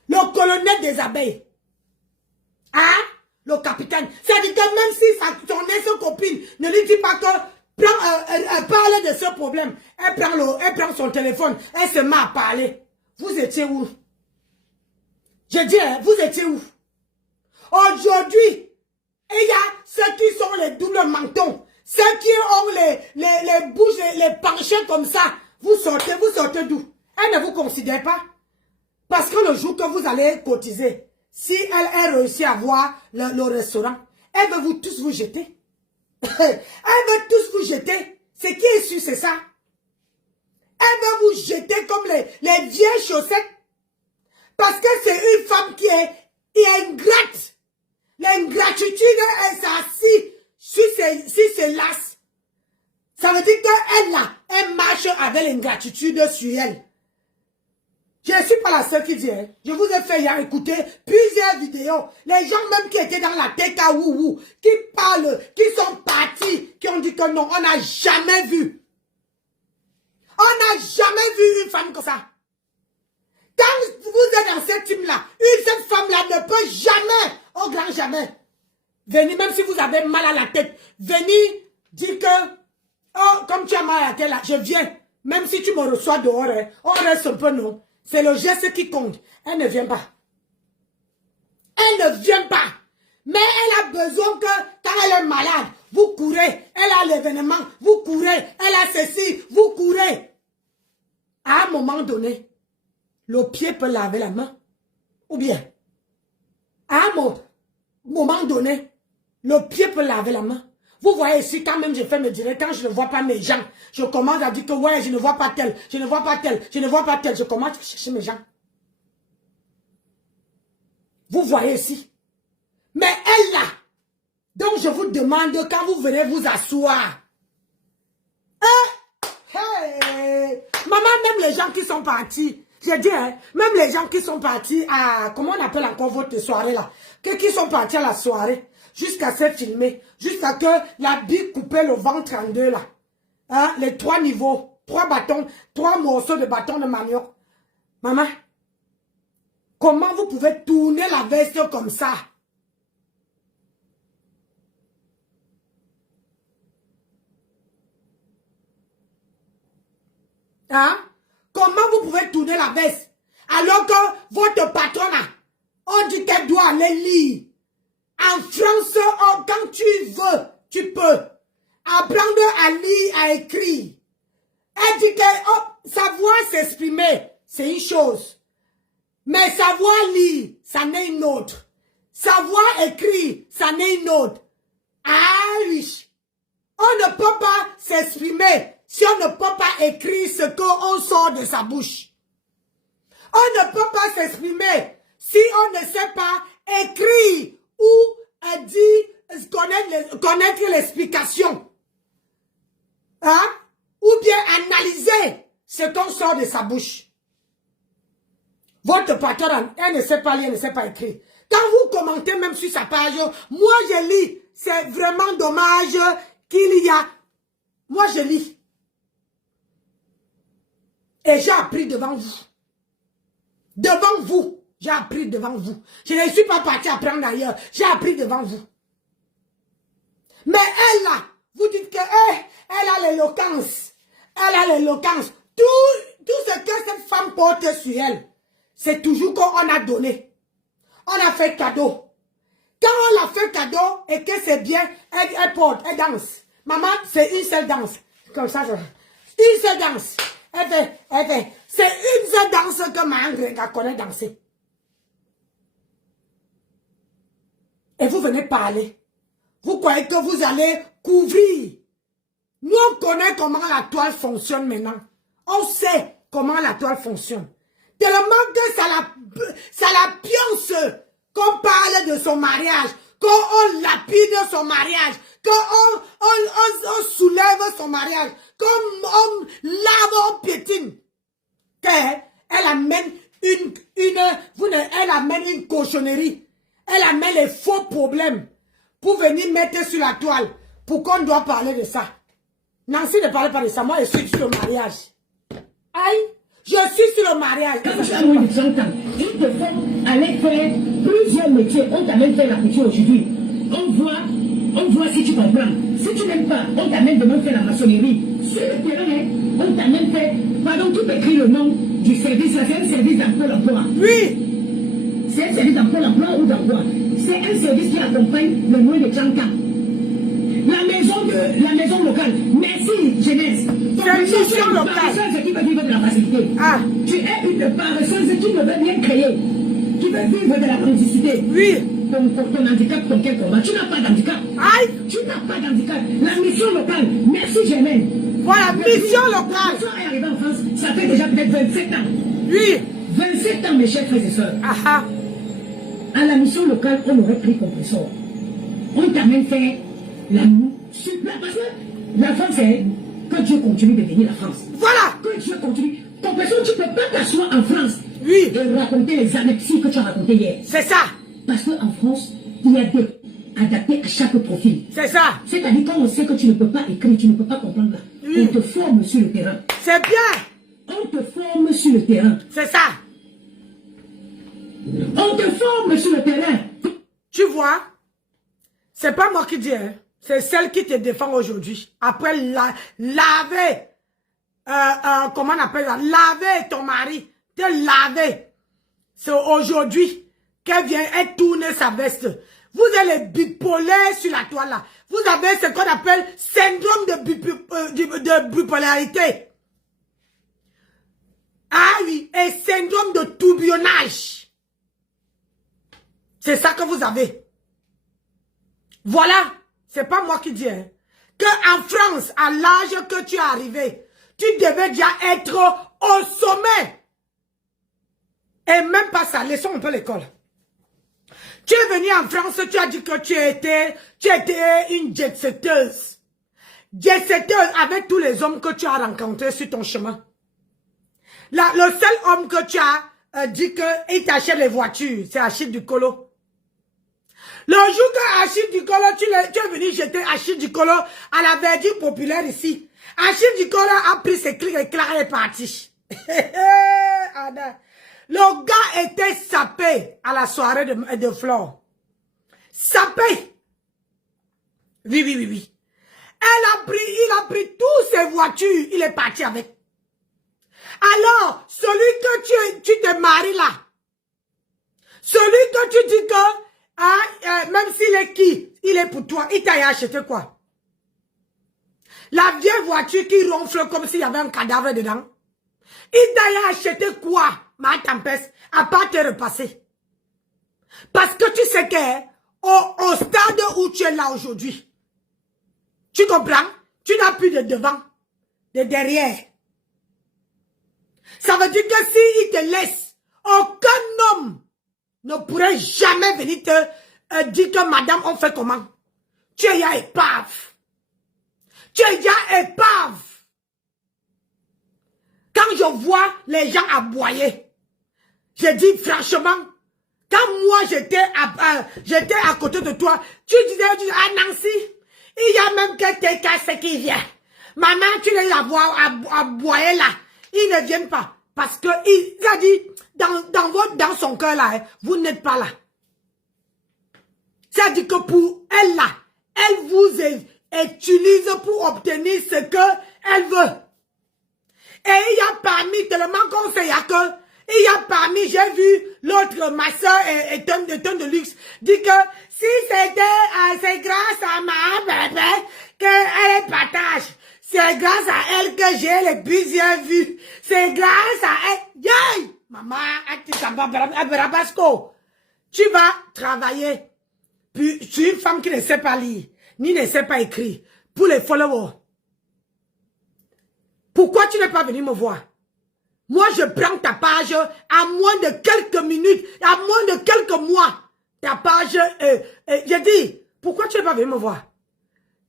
Le colonel des abeilles. Hein? Le capitaine. C'est-à-dire que même si son ex-copine ne lui dit pas que elle parle de ce problème, elle prend son téléphone, elle se met à parler. Vous étiez où? Je dis, vous étiez où? Aujourd'hui, il y a ceux qui sont les doubles mentons, ceux qui ont les bouches, les penchants comme ça. Vous sortez d'où? Elle ne vous considère pas. Parce que le jour que vous allez cotiser, si elle réussit à voir le restaurant, elle veut vous tous vous jeter. Elle veut tous vous jeter. Ce qui est sûr, c'est ça. Elle veut vous jeter comme les vieilles chaussettes. Parce que c'est une femme qui est ingrate. L'ingratitude, elle s'assit sur ses lasses. Ça veut dire qu'elle là, elle marche avec l'ingratitude sur elle. Je ne suis pas la seule qui dit, hein. Je vous ai fait hier écouter plusieurs vidéos. Les gens même qui étaient dans la tête à ouou, qui parlent, qui sont partis, qui ont dit que non, on n'a jamais vu. On n'a jamais vu une femme comme ça. Quand vous êtes dans cette team-là, cette femme-là ne peut jamais, au grand jamais, venir, même si vous avez mal à la tête, venir dire que, oh, comme tu as mal à la tête là, je viens. Même si tu me reçois dehors, hein, on reste un peu, non. C'est le geste qui compte. Elle ne vient pas. Elle ne vient pas. Mais elle a besoin que, quand elle est malade, vous courez. Elle a l'événement, vous courez. Elle a ceci, vous courez. À un moment donné, le pied peut laver la main. Ou bien, à un moment donné, le pied peut laver la main. Vous voyez ici, quand même je fais me dire, quand je ne vois pas mes gens, je commence à dire que ouais, je ne vois pas tel, je ne vois pas tel, je ne vois pas tel. Je commence à chercher mes gens. Vous voyez ici. Mais elle là, donc je vous demande quand vous venez vous asseoir. Hey, maman, même les gens qui sont partis, j'ai dit, hein, même les gens qui sont partis à, comment on appelle encore votre soirée là, qui sont partis à la soirée, jusqu'à se filmer, jusqu'à que la bille coupait le ventre en deux là. Hein, les 3 niveaux, 3 bâtons, 3 morceaux de bâton de manioc. Maman, comment vous pouvez tourner la veste comme ça? Hein? Comment vous pouvez tourner la veste? Alors que votre patronne, on dit qu'elle doit aller lire. En France, oh, quand tu veux, tu peux apprendre à lire, à écrire. Elle dit que oh, savoir s'exprimer, c'est une chose. Mais savoir lire, ça n'est une autre. Savoir écrire, ça n'est une autre. Ah oui. On ne peut pas s'exprimer si on ne peut pas écrire ce qu'on sort de sa bouche. On ne peut pas s'exprimer si on ne sait pas écrire ou dire, connaître l'explication. Hein? Ou bien analyser ce qu'on sort de sa bouche. Votre patronne, elle ne sait pas lire, elle ne sait pas écrire. Quand vous commentez même sur sa page, moi je lis. C'est vraiment dommage qu'il y a... Moi je lis. Et j'ai appris devant vous. Devant vous. J'ai appris devant vous. Je ne suis pas parti apprendre ailleurs. J'ai appris devant vous. Mais elle là, vous dites que elle a l'éloquence. Elle a l'éloquence. Tout ce que cette femme porte sur elle, c'est toujours qu'on a donné. On a fait cadeau. Quand on l'a fait cadeau et que c'est bien, elle porte, elle danse. Maman, c'est une seule danse. Comme ça, une seule danse. Elle fait. C'est une seule danse que Maman connaît danser. Et vous venez parler. Vous croyez que vous allez couvrir. Nous, on connaît comment la toile fonctionne maintenant. On sait comment la toile fonctionne. Tellement que ça la pionce qu'on parle de son mariage, qu'on lapide son mariage, qu'on soulève son mariage, qu'on lave, on piétine. Elle amène elle amène une cochonnerie. Elle amène les faux problèmes pour venir mettre sur la toile. Pourquoi on doit parler de ça? Nancy ne parle pas de ça. Moi, je suis sur le mariage. Aïe, je suis sur le mariage. Quand tu as moins de 30 ans, il te faut aller faire plusieurs métiers. On t'amène faire la couture aujourd'hui. On voit si tu comprends. Si tu n'aimes pas, on t'amène demain faire la maçonnerie. Sur le terrain, on t'amène faire... Pardon, tu peux écrire le nom du service. C'est un service d'emploi l'emploi. Oui. C'est un service d'emploi l'emploi ou d'emploi. C'est un service qui accompagne le moins de 30 ans. La maison locale. Merci, jeunesse. C'est une mission locale. Qui veut vivre de la facilité. Ah. Tu es une paresseuse qui ne veut rien créer. Qui veut vivre de la mendicité. Oui. Ton handicap, ton quel combat. Tu n'as pas d'handicap. Aïe. Tu n'as pas d'handicap. La mission locale. Merci, Germaine. Voilà, mission locale. Quand est arrivé en France, ça fait déjà peut-être 27 ans. Oui. 27 ans, mes chers frères et sœurs. Ah. À la mission locale, on aurait pris compresseur. On t'amène faire la nuit. Parce que la France, c'est que Dieu continue de venir la France. Voilà. Que Dieu continue. Compresseur, tu ne peux pas t'asseoir en France. Oui. Et raconter les annexes que tu as racontées hier. C'est ça. Parce qu'en France, il y a des adaptés à chaque profil. C'est ça. C'est-à-dire quand on sait que tu ne peux pas écrire, tu ne peux pas comprendre là. Oui. On te forme sur le terrain. C'est bien. On te forme sur le terrain. C'est ça. On te forme sur le terrain. Tu vois, c'est pas moi qui dis, hein. C'est celle qui te défend aujourd'hui. Après laver, comment on appelle ça, laver ton mari, te laver. C'est aujourd'hui qu'elle vient, elle tourne sa veste. Vous êtes bipolaire sur la toile là. Vous avez ce qu'on appelle syndrome de bipolarité. Ah oui, et syndrome de tourbillonnage. C'est ça que vous avez. Voilà. C'est pas moi qui dis, hein. Que en France, à l'âge que tu es arrivé, tu devais déjà être au sommet. Et même pas ça, laissons un peu l'école. Tu es venu en France, tu as dit que tu étais une jet-setteuse. Jet-setteuse avec tous les hommes que tu as rencontrés sur ton chemin. Là, le seul homme que tu as dit qu'il t'achète les voitures, c'est Achille Ducolo. Le jour que Achille Ducolo, tu es venu jeter Achille Ducolo à la verdure populaire ici. Achille Ducolo a pris ses clics et clairs et est parti. Le gars était sapé à la soirée de Flore. Sapé. Oui. Il a pris toutes ses voitures. Il est parti avec. Alors, celui que tu te maries là, celui que tu dis que, même s'il est qui, il est pour toi, il t'a acheté quoi? La vieille voiture qui ronfle comme s'il y avait un cadavre dedans. Il t'a acheté quoi, ma tempête, à part te repasser? Parce que tu sais que, au stade où tu es là aujourd'hui, tu comprends? Tu n'as plus de devant, de derrière. Ça veut dire que s'il te laisse, aucun homme ne pourrait jamais venir te dire que madame, on fait comment? Tu es ya épave. Tu es ya épave. Quand je vois les gens aboyer, je dis franchement, quand moi j'étais à côté de toi, tu disais, ah Nancy, il y a même que tes casses qui vient. Maman, tu les avoir aboyer là. Ils ne viennent pas. Parce que il a dit, dans son cœur là, hein, vous n'êtes pas là. C'est-à-dire que pour elle là, elle vous utilise pour obtenir ce qu'elle veut. Et il y a parmi, tellement qu'on sait, il y a parmi, j'ai vu l'autre, ma soeur et Tonne de Luxe, dit que si c'est grâce à ma bébé qu'elle partage. C'est grâce à elle que j'ai les plusieurs vues. C'est grâce à elle. Yay! Maman, tu vas travailler. Puis, tu es une femme qui ne sait pas lire, ni ne sait pas écrire. Pour les followers. Pourquoi tu n'es pas venu me voir? Moi, je prends ta page à moins de quelques minutes, à moins de quelques mois. Ta page, j'ai dit, pourquoi tu n'es pas venu me voir?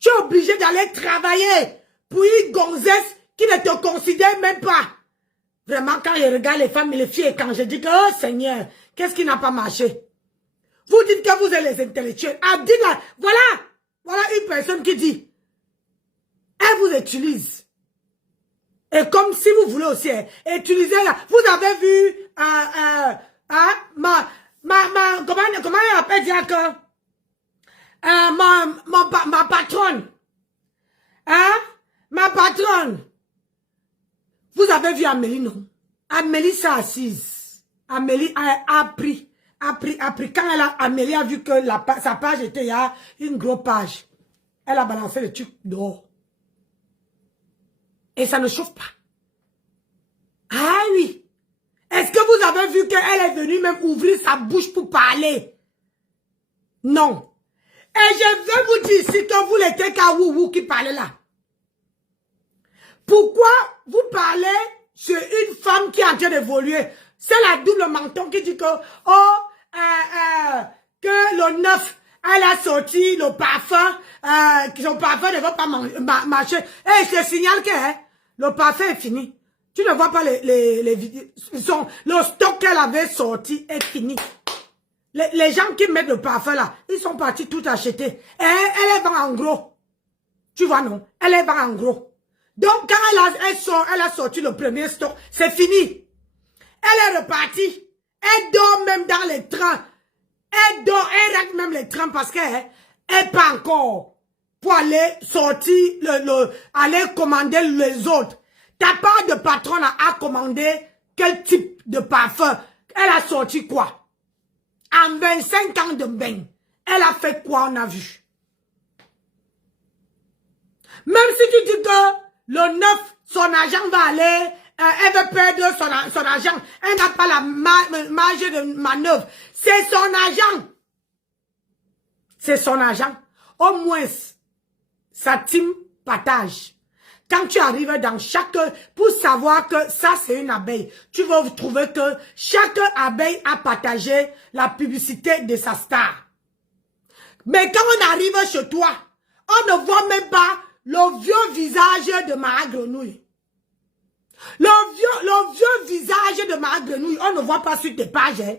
Tu es obligé d'aller travailler pour une gonzesse qui ne te considère même pas. Vraiment, quand je regarde les femmes et les filles, quand je dis que, oh Seigneur, qu'est-ce qui n'a pas marché? Vous dites que vous êtes les intellectuels. Ah, dites-là, voilà une personne qui dit, elle vous utilise. Et comme si vous voulez aussi utiliser-la. Vous avez vu, comment elle appelle dire que, ma patronne, ma patronne, vous avez vu Amélie, non? Amélie s'est assise. Amélie a appris. Quand Amélie a vu que sa page était, il y a une grosse page. Elle a balancé le truc dehors. Et ça ne chauffe pas. Ah oui. Est-ce que vous avez vu qu'elle est venue même ouvrir sa bouche pour parler? Non. Et je veux vous dire ici que vous n'étiez qu'à Wouhou qui parlait là. Pourquoi vous parlez sur une femme qui est en train d'évoluer? C'est la double menton qui dit que, que le 9, elle a sorti le parfum, son parfum ne va pas marcher. Et je te signale que le parfum est fini. Tu ne vois pas les vidéos. Le stock qu'elle avait sorti est fini. Les gens qui mettent le parfum là, ils sont partis tout acheter. Et elle est vend en gros. Tu vois non? Elle est vend en gros. Donc quand elle a sorti le premier stock, c'est fini. Elle est repartie. Elle dort même dans les trains. Elle rate même les trains parce qu'elle n'est pas encore pour aller sortir, aller commander les autres. Ta part de patronne a commandé quel type de parfum? Elle a sorti quoi? En 25 ans de bain, elle a fait quoi, on a vu? Même si tu dis que le 9, son agent va aller, elle veut perdre son agent, elle n'a pas la marge de manœuvre. C'est son agent. C'est son agent. Au moins, sa team partage. Quand tu arrives dans chaque... Pour savoir que ça, c'est une abeille, tu vas trouver que chaque abeille a partagé la publicité de sa star. Mais quand on arrive chez toi, on ne voit même pas le vieux visage de ma grenouille. Le vieux visage de ma grenouille, on ne voit pas sur tes pages. Hein.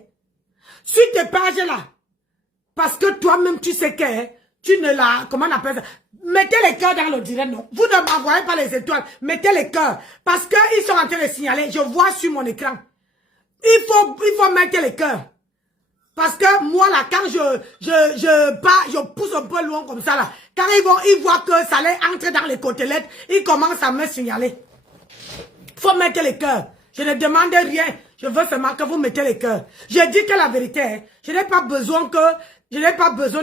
Sur tes pages là. Parce que toi-même, tu sais que tu ne l'as... Comment on appelle ça? Mettez les cœurs dans le direct, non. Vous ne m'envoyez pas les étoiles. Mettez les cœurs. Parce qu'ils sont en train de signaler. Je vois sur mon écran. Il faut mettre les cœurs. Parce que moi, là, quand je pousse un peu loin comme ça, là. Quand ils voient que ça les entre dans les côtelettes, ils commencent à me signaler. Il faut mettre les cœurs. Je ne demande rien. Je veux seulement que vous mettez les cœurs. Je dis que la vérité, hein, je n'ai pas besoin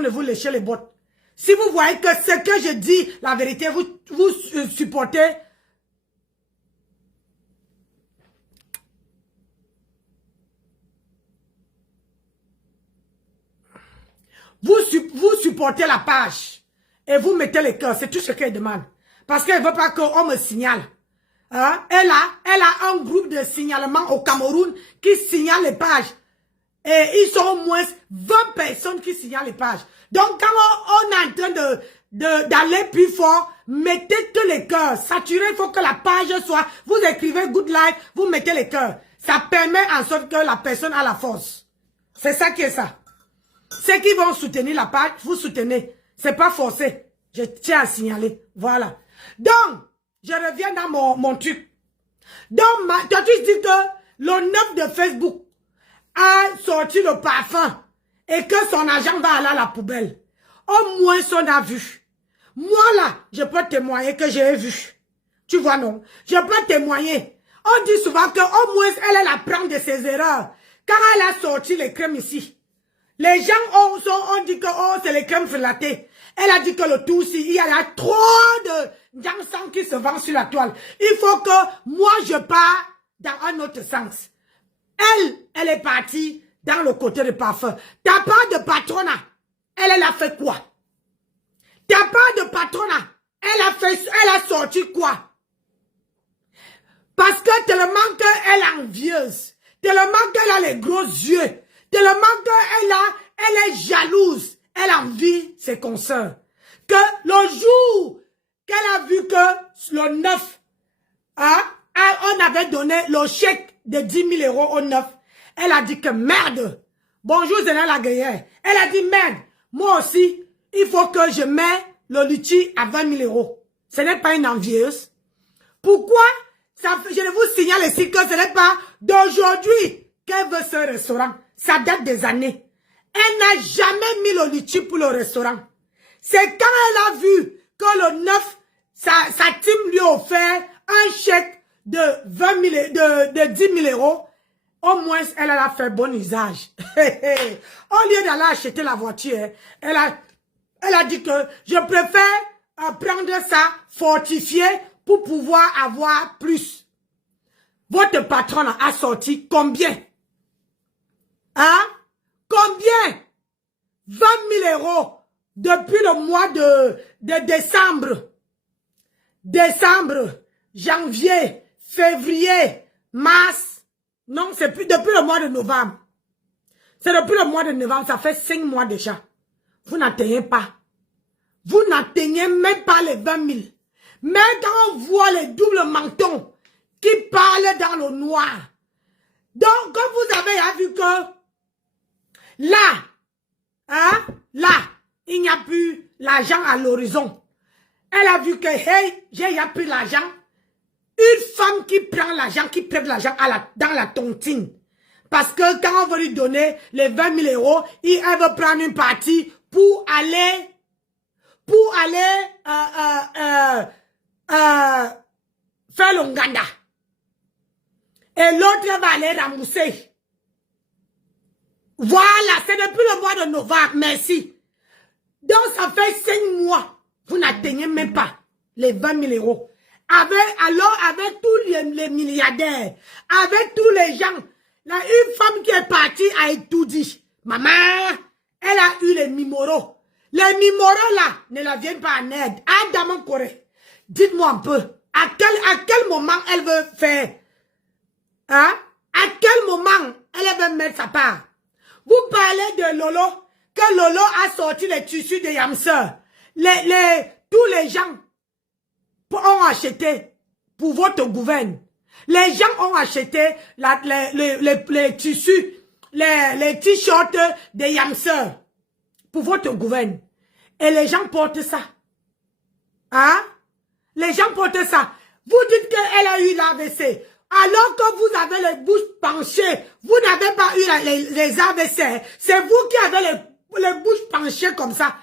de vous lécher les bottes. Si vous voyez que ce que je dis, la vérité, vous supportez. Vous supportez la page. Et vous mettez les cœurs. C'est tout ce qu'elle demande. Parce qu'elle ne veut pas qu'on me signale. Hein? Elle a un groupe de signalement au Cameroun qui signale les pages. Et ils sont au moins 20 personnes qui signalent les pages. Donc, quand on est en train d'aller plus fort, mettez que les cœurs. Saturez, il faut que la page soit... Vous écrivez good life, vous mettez les cœurs. Ça permet en sorte que la personne a la force. C'est ça qui est ça. Ceux qui vont soutenir la page, vous soutenez. C'est pas forcé. Je tiens à signaler. Voilà. Donc, je reviens dans mon truc. Donc, tu dis que le 9 de Facebook a sorti le parfum et que son argent va aller à la poubelle. Au moins, on a vu. Moi, là, je peux témoigner que j'ai vu. Tu vois, non? Je peux témoigner. On dit souvent qu'au moins, elle apprend de ses erreurs. Quand elle a sorti les crèmes ici, les gens ont dit que c'est les crèmes flatées. Elle a dit que le tout aussi, il y a trop de gens qui se vendent sur la toile. Il faut que moi, je pars dans un autre sens. Elle est partie dans le côté de parfum. Ta part de patronat, elle a fait quoi? Ta part de patronat, elle a sorti quoi? Parce que tellement qu'elle est envieuse, tellement qu'elle a les gros yeux, tellement qu'elle est jalouse, elle envie ses consoeurs. Que le jour qu'elle a vu que le 9, on avait donné le chèque de 10 000 € au 9, elle a dit que merde, bonjour Zéna la guerrière. Elle a dit merde, moi aussi, il faut que je mette le luthier à 20 000 €. Ce n'est pas une envieuse. Pourquoi? Je vous signale ici que ce n'est pas d'aujourd'hui qu'elle veut ce restaurant. Ça date des années. Elle n'a jamais mis le luthier pour le restaurant. C'est quand elle a vu que le 9, sa team lui a offert un chèque de 10 000 €. Au moins, elle a fait bon usage. Au lieu d'aller acheter la voiture, elle a dit que je préfère prendre ça fortifié pour pouvoir avoir plus. Votre patron a sorti combien? Hein? Combien? 20 000 € depuis le mois de décembre. Décembre, janvier, février, mars. Non, c'est plus depuis le mois de novembre. C'est depuis le mois de novembre, ça fait 5 mois déjà. Vous n'atteignez pas. Vous n'atteignez même pas les 20 000. Mais quand on voit les doubles mentons qui parlent dans le noir. Donc, comme vous avez vu que là, il n'y a plus l'argent à l'horizon. Elle a vu que, hey, il n'y a plus l'argent. Une femme qui prend l'argent, qui prête l'argent dans la tontine. Parce que quand on veut lui donner les 20 000 €, elle veut prendre une partie pour aller faire l'Onganda. Et l'autre va aller rembourser. Voilà, c'est depuis le mois de novembre, merci. Donc ça fait 5 mois, vous n'atteignez même pas les 20 000 €. Avec tous les milliardaires, avec tous les gens, là, une femme qui est partie a tout dit. Maman, elle a eu les numéros. Les numéros là ne la viennent pas en aide. Ah, dans mon Corée, dites-moi un peu, à quel moment elle veut faire? Hein? À quel moment elle veut mettre sa part? Vous parlez de Lolo, que Lolo a sorti les tissus de Yamseur. Tous les gens ont acheté pour votre gouvernement. Les gens ont acheté les tissus, les t-shirts de Yamseur pour votre gouvernement. Et les gens portent ça. Hein? Les gens portent ça. Vous dites qu'elle a eu l'AVC. Alors que vous avez les bouches penchées, vous n'avez pas eu les AVC. C'est vous qui avez les bouches penchées comme ça.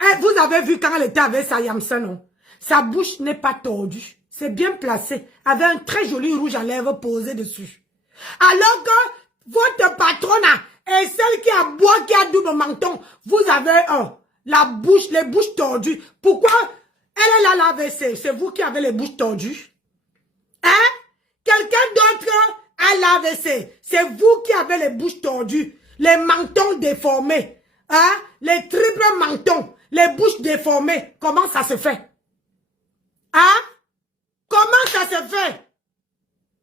Et vous avez vu quand elle était avec sa Yamseur, non? Sa bouche n'est pas tordue. C'est bien placé. Avec un très joli rouge à lèvres posé dessus. Alors que votre patronat est celle qui a bois, qui a double menton. Vous avez les bouches tordues. Pourquoi elle a l'AVC? C'est vous qui avez les bouches tordues. Hein? Quelqu'un d'autre a l'AVC. C'est vous qui avez les bouches tordues. Les mentons déformés. Hein? Les triples mentons. Les bouches déformées. Comment ça se fait? Hein? Comment ça se fait?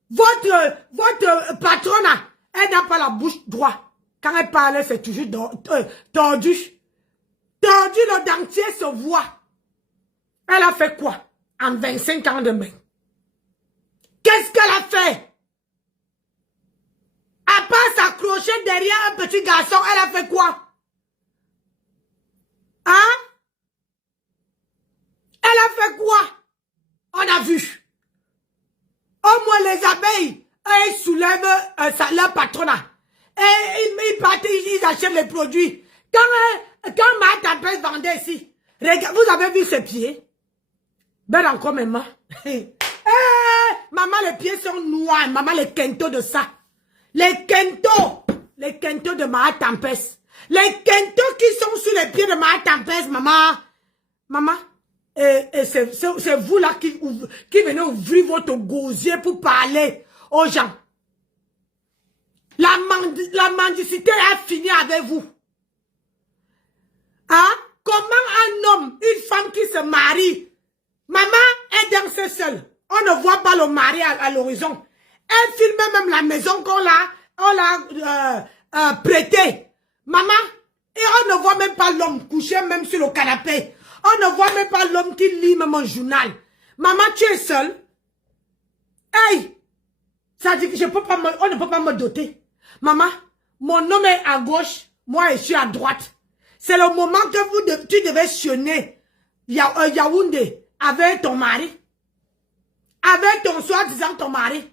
Votre patronat, elle n'a pas la bouche droite. Quand elle parle, c'est toujours tordu. Tordu, le dentier se voit. Elle a fait quoi en 25 ans de main? Qu'est-ce qu'elle a fait? À part s'accrocher derrière un petit garçon, elle a fait quoi? Hein? Elle a fait quoi? On a vu. Au moins les abeilles, elles soulèvent leur patronat. Et ils partent, ils achètent les produits. Quand ma tapesse vendait ici, regarde, vous avez vu ses pieds? Ben encore maman. Maman, les pieds sont noirs. Maman, les quintos de ça. Les quintos de ma tempête. Les quintos qui sont sur les pieds de ma tempête, maman. Maman, c'est vous là qui venez ouvrir votre gosier pour parler aux gens. La mendicité a fini avec vous. Hein? Comment un homme, une femme qui se marie, maman est dansée seule. On ne voit pas le mari à l'horizon. Elle filme même la maison qu'on l'a prêtée. Maman, et on ne voit même pas l'homme couché même sur le canapé. On ne voit même pas l'homme qui lit même un journal. Maman, tu es seule. Hey! Ça dit que on ne peut pas me doter. Maman, mon homme est à gauche, moi je suis à droite. C'est le moment que tu devais sionner Yaoundé avec ton mari. Avec ton soi-disant ton mari.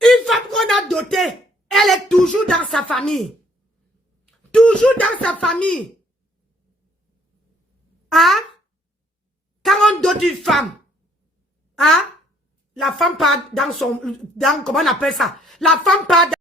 Une femme qu'on a dotée, elle est toujours dans sa famille. Toujours dans sa famille. Hein? Quand on dote une femme, hein? La femme part comment on appelle ça? La femme part